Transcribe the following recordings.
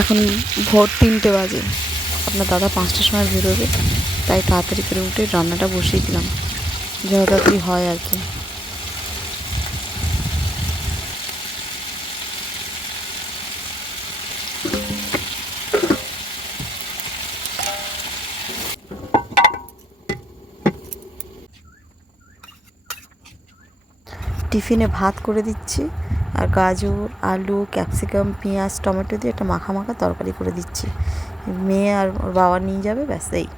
এখন ভোর 3টে বাজে। আপনার দাদা 5টার সময় বেরোবে, তাই তাড়াতাড়ি করে উঠে রান্নাটা বসিয়ে দিলাম, যত তাড়াতাড়ি হয় আর কি। টিফিনে ভাত করে দিচ্ছি, আর গাজর, আলু, ক্যাপসিকাম, পেঁয়াজ, টমেটো দিয়ে একটা মাখা মাখা তরকারি করে দিচ্ছি। মেয়ে আর ওর বাবা নিয়ে যাবে, ব্যাস এই।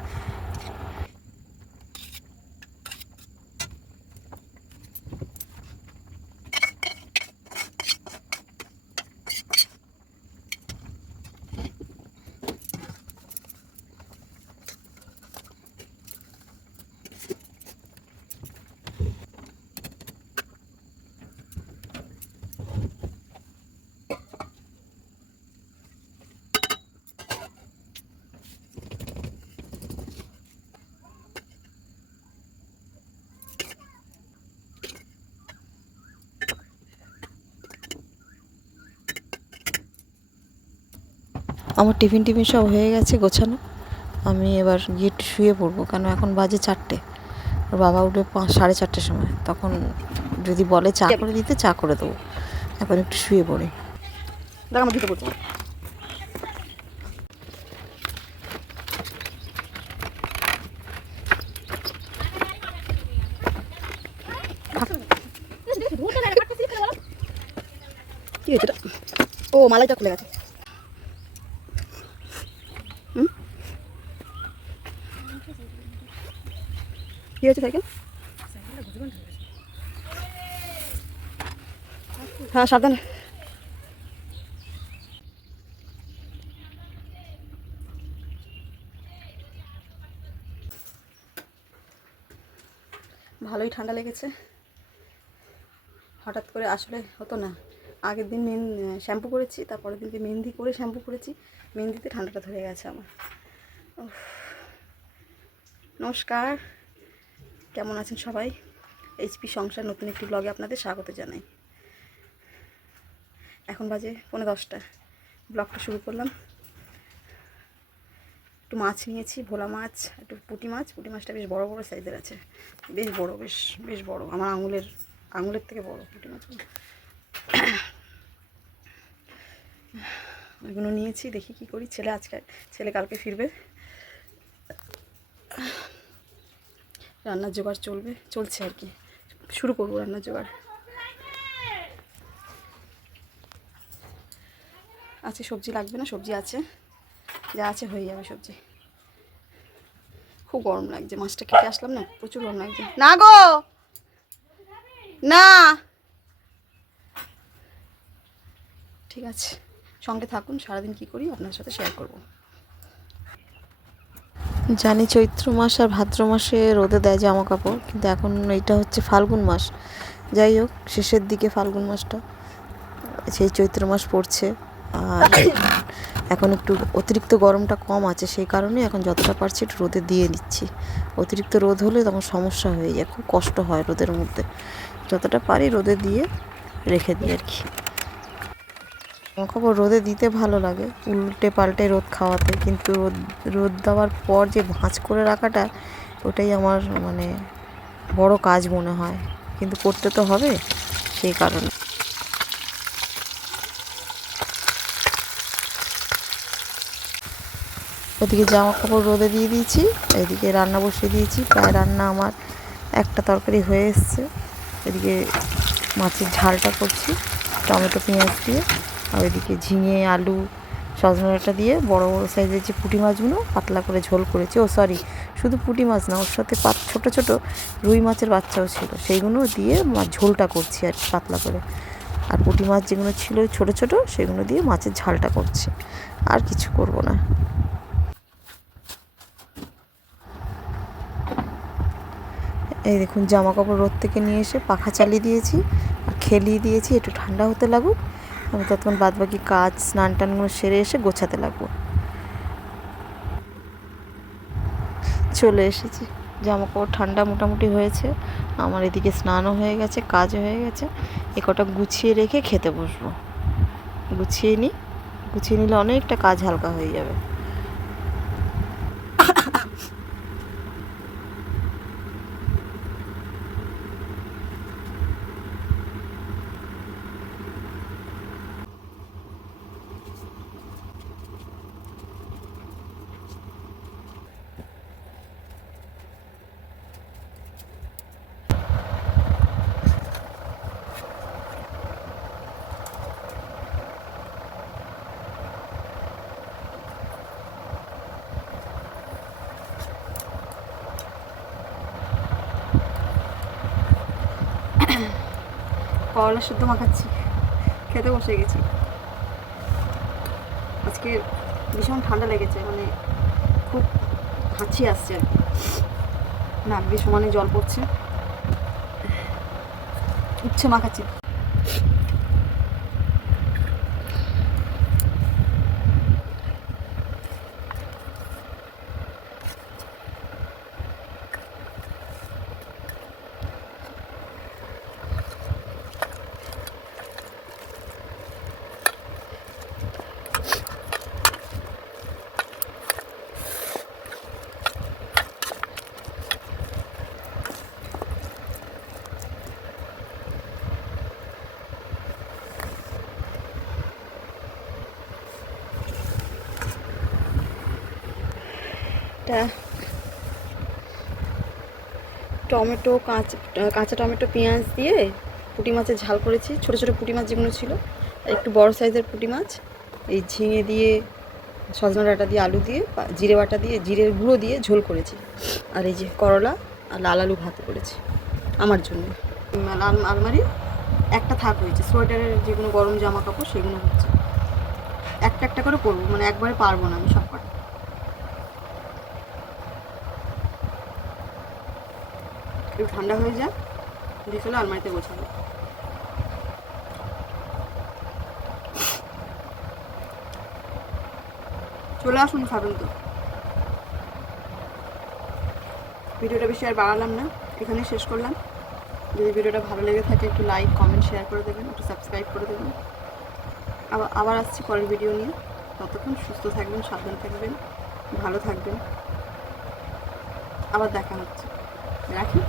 আমার টিফিন সব হয়ে গেছে গোছানো। আমি এবার গিয়ে একটু শুয়ে পড়বো, কারণ এখন বাজে 4টে। ওর বাবা উঠবে 4:30টার সময়, তখন যদি বলে চা করে দিতে চা করে দেবো। এখন একটু শুয়ে পড়ি। দেখ আমার দিতে বলছি। কি হয়েছে? ও মালাইটা খুলে গেছে। কি হয়েছে সাইকেল? হ্যাঁ সাবধানে। ভালোই ঠান্ডা লেগেছে। হঠাৎ করে আসলে হতো না। আগের দিন শ্যাম্পু করেছি, তারপরের দিনকে মেহেন্দি করে শ্যাম্পু করেছি, মেহেন্দিতে ঠান্ডাটা ধরে গেছে আমার। নমস্কার, কেমন আছেন সবাই? এইচপি সংসার নতুন একটি ব্লগে আপনাদের স্বাগত জানাই। এখন বাজে 9:45। ব্লগটা শুরু করলাম। একটু মাছ নিয়েছি, ভোলা মাছ, একটু পুঁটি মাছটা বেশ বড় বড় সাইজের আছে, বেশ বড়, বেশ বড়, আমার আঙুলের থেকে বড় পুঁটি মাছগুলো। ওইগুলো নিয়েছি, দেখি কি করি। ছেলে কালকে ফিরবে। রান্নার জোগাড় চলছে আর কি, শুরু করবো রান্নার জোগাড়। আছে সবজি লাগবে না, সবজি আছে, যা আছে হয়ে যাবে সবজি। খুব গরম লাগছে, মাছটা কেটে আসলাম না, প্রচুর গরম লাগছে। না গো না, ঠিক আছে, সঙ্গে থাকুন, সারাদিন কি করি আপনার সাথে শেয়ার করব। জানি চৈত্র মাস আর ভাদ্র মাসে রোদে দেয় জামা কাপড়, কিন্তু এখন এইটা হচ্ছে ফাল্গুন মাস। যাই হোক, শেষের দিকে ফাল্গুন মাসটা, সেই চৈত্র মাস পড়ছে। আর এখন একটু অতিরিক্ত গরমটা কম আছে, সেই কারণে এখন যতটা পারছি একটু রোদে দিয়ে দিচ্ছি। অতিরিক্ত রোদ হলে তখন সমস্যা হয়ে যায়, খুব কষ্ট হয় রোদের মধ্যে। যতটা পারি রোদে দিয়ে রেখে দিই আর কি। জামা কাপড় রোদে দিতে ভালো লাগে, উল্টে পাল্টে রোদ খাওয়াতে, কিন্তু রোদ দেওয়ার পর যে ভাঁজ করে রাখাটা, ওটাই আমার মানে বড় কাজ মনে হয়, কিন্তু করতে তো হবে, সেই কারণে। ওদিকে জামা কাপড় রোদে দিয়ে দিয়েছি, এদিকে রান্না বসিয়ে দিয়েছি। প্রায় রান্না আমার একটা তরকারি হয়ে এসছে। এদিকে মাছের ঝালটা করছি টমেটো পেঁয়াজ দিয়ে, আর ওইদিকে ঝিঙে, আলু, সজনে ডাঁটা দিয়ে বড় বড় সাইজের যে পুঁটি মাছগুলো পাতলা করে ঝোল করেছি। শুধু পুঁটি মাছ না, ওর সাথে ছোটো ছোটো রুই মাছের বাচ্চাও ছিল, সেইগুলো দিয়ে ঝোলটা করছি আর কি পাতলা করে। আর পুঁটি মাছ যেগুলো ছিল ছোটো ছোটো, সেগুলো দিয়ে মাছের ঝালটা করছি, আর কিছু করব না। এই দেখুন, জামা কাপড় রোদ থেকে নিয়ে এসে পাখা চালিয়ে দিয়েছি আর খেলিয়ে দিয়েছি, একটু ঠান্ডা হতে লাগুক। আমি ততক্ষণ বাদবাকি কাজ স্নান টানগুলো সেরে এসে গোছাতে লাগবো। চলে এসেছি, জামা কাপড় ঠান্ডা মোটামুটি হয়েছে, আমার এদিকে স্নানও হয়ে গেছে, কাজ হয়ে গেছে। এ কটা গুছিয়ে রেখে খেতে বসবো। গুছিয়ে নিই, গুছিয়ে নিলে অনেকটা কাজ হালকা হয়ে যাবে। করলা শুদ্ধ মাখাচ্ছি, খেতে বসে গেছি। আজকে ভীষণ ঠান্ডা লেগেছে, মানে খুব হাঁচি আসছে আর কি, নাক দিয়ে সমানে জল পড়ছে। উচ্ছে মাখাচ্ছি। টমেটো, কাঁচা টমেটো, পেঁয়াজ দিয়ে পুঁটি মাছের ঝাল করেছি। ছোটো ছোটো পুঁটি মাছ যেগুলো ছিল, আর একটু বড় সাইজের পুঁটি মাছ, এই ঝিঙে দিয়ে, সজনা ডাঁটা দিয়ে, আলু দিয়ে, জিরে বাটা দিয়ে, জিরের গুঁড়ো দিয়ে ঝোল করেছি। আর এই যে করলা আর লাল আলু ভাত করেছি আমার জন্য। আলমারি একটা থাক হয়েছে, সোয়েটারের যেগুলো গরম জামা কাপড় সেগুলো হচ্ছে। একটা একটা করে করবো, মানে একবারে পারবো না আমি সব কটা। একটু ঠান্ডা হয়ে যায়, দিয়ে চলে আলমারিতে গোছাবো। চলে আসুন, খাবেন তো। ভিডিওটা বেশি আর বাড়ালাম না, এখানে শেষ করলাম। যদি ভিডিওটা ভালো লেগে থাকে একটু লাইক, কমেন্ট, শেয়ার করে দেবেন, একটু সাবস্ক্রাইব করে দেবেন। আবার আসছি পরের ভিডিও নিয়ে। ততক্ষণ সুস্থ থাকবেন, সাবধান থাকবেন, ভালো থাকবেন। আবার দেখা হচ্ছে, রাখি।